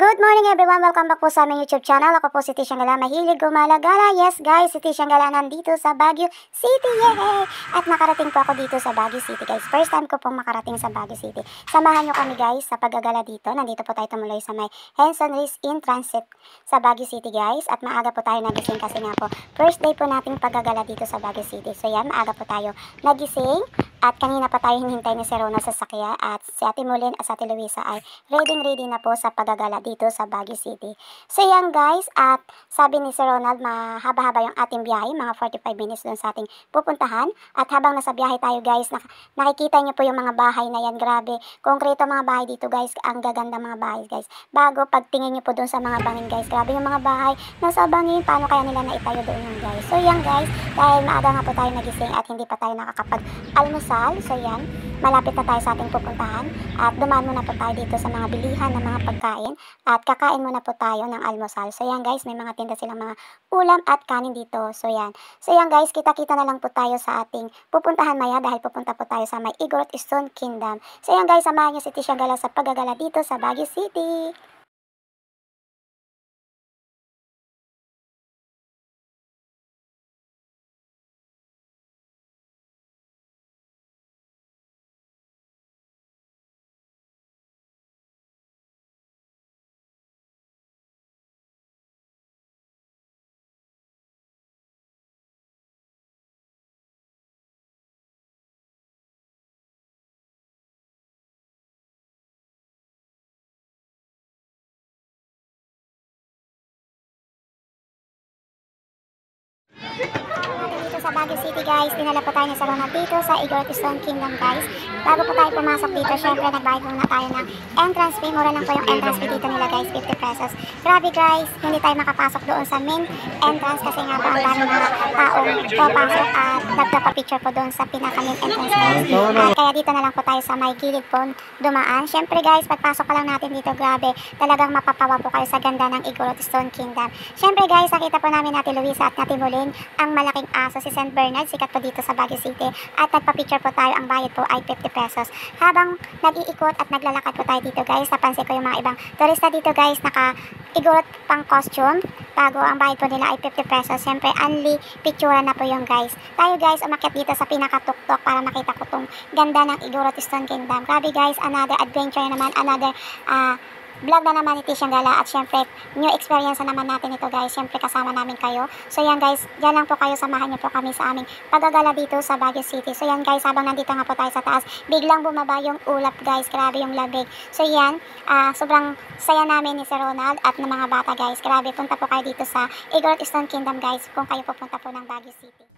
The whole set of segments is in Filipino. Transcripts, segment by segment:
Good morning everyone! Welcome back po sa aming YouTube channel. Ako po si Tisyang Gala, mahilig gumala-gala. Yes guys, si Tisyang Gala nandito sa Baguio City. Yay! At nakarating po ako dito sa Baguio City guys. First time ko pong makarating sa Baguio City. Samahan nyo kami guys sa paggagala dito. Nandito po tayo tumuloy sa may Henson Ris in Transit sa Baguio City guys. At maaga po tayo nagising kasi nga po first day po nating paggagala dito sa Baguio City. So yan, maaga po tayo nagising. At kanina pa tayo hinihintay ni si Ronald sa sakya. At si Ate Mulin at si Ate Luisa ay ready na po sa paggagala dito sa Baguio City. So yan guys, at sabi ni si Ronald, mahaba-haba yung ating biyahe, mga 45 minutes doon sa ating pupuntahan. At habang nasa biyahe tayo guys, nakikita niyo po yung mga bahay na yan, grabe. Konkreto mga bahay dito guys, ang gaganda mga bahay guys. Bago pagtingin niyo po doon sa mga bangin guys, grabe yung mga bahay nasa bangin, paano kaya nila naitayo doon yung guys. So yan guys, dahil maaga nga po tayo nagising at hindi pa tayo nakakapag-almusal, so yan, malapit na tayo sa ating pupuntahan at dumaan muna po tayo dito sa mga bilihan ng mga pagkain at kakain muna po tayo ng almusal. So yan guys, may mga tinda silang mga ulam at kanin dito. So yan guys, kita-kita na lang po tayo sa ating pupuntahan maya dahil pupunta po tayo sa may Igorot Stone Kingdom. So yan guys, samahan niyo si Tisyang Gala sa paggagala dito sa Baguio City. Dito sa Baguio City guys, dinala po tayo ni Ronald dito sa Igorot Stone Kingdom guys. Bago po tayo pumasok dito, syempre nagbayad muna tayo ng entrance fee. Mura lang po yung entrance fee dito nila guys, 50 pesos. Grabe guys, hindi tayo makapasok doon sa main entrance kasi nga po ang dami na taong papasok at nagpapapicture po doon sa pinaka main entrance guys. At kaya dito na lang po tayo sa may gilid po dumaan. Syempre guys, pagpasok pa lang natin dito, grabe, talagang mapapawa po kayo sa ganda ng Igorot Stone Kingdom. Syempre guys, nakita po namin Ate Luisa at Ate Mulin ang malaking aso, si St. Bernard, sikat po dito sa Baguio City. At nagpa-picture po tayo, ang bayad po ay 50 pesos. Habang nag-iikot at naglalakad po tayo dito guys, napansin ko yung mga ibang turista dito guys, naka-igorot pang costume. Bago ang bayad po nila ay 50 pesos. Siyempre, only picture na po yung guys. Tayo guys, umakyat dito sa pinakatuktok para makita ko tong ganda ng Igorot Stone Kingdom. Grabe guys, another adventure naman, another vlog na naman ni Tisyang Gala at syempre new experience na naman natin ito guys, syempre kasama namin kayo. So yan guys, dyan lang po kayo, samahan niyo po kami sa aming paggagala dito sa Baguio City. So yan guys, habang nandito nga po tayo sa taas, biglang bumaba yung ulap guys, grabe yung lamig. So yan, sobrang saya namin ni si Ronald at ng mga bata guys, grabe, punta po kayo dito sa Igorot Stone Kingdom guys kung kayo pupunta po ng Baguio City.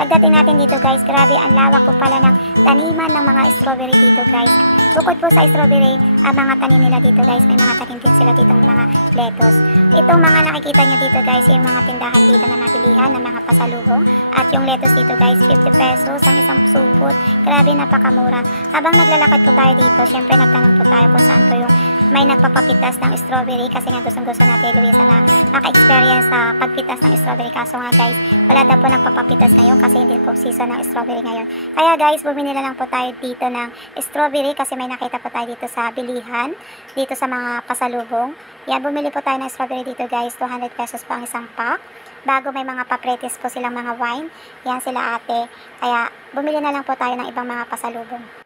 Pagdating natin dito guys, grabe ang lawak po pala ng taniman ng mga strawberry dito guys. Bukod po sa strawberry, ang mga tanim nila dito guys, may mga tanim din sila dito ng mga lettuce. guys, bumili na lang po tayo dito ng strawberry kasi may nakita po tayo dito sa bilihan, dito sa mga pasalubong. Yan, bumili po tayo ng strawberry dito guys, 200 pesos po ang isang pack. Bago may mga papretis po silang mga wine, yan sila ate. Kaya bumili na lang po tayo ng ibang mga pasalubong.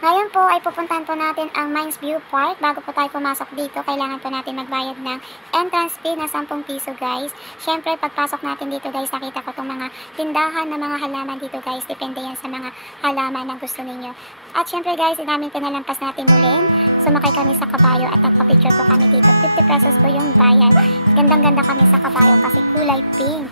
Ngayon po ay pupuntahan po natin ang Mines View Park. Bago po tayo pumasok dito, kailangan po natin magbayad ng entrance fee na 10 piso guys. Siyempre, pagpasok natin dito guys, nakita ko itong mga tindahan na mga halaman dito guys. Depende yan sa mga halaman na gusto ninyo. At siyempre guys, daming pinalampas natin rin. Sumakay kami sa kabayo at nagpa-picture po kami dito. 50 pesos po yung bayan. Gandang-ganda kami sa kabayo kasi kulay pink.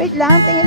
Wait lang, tingnan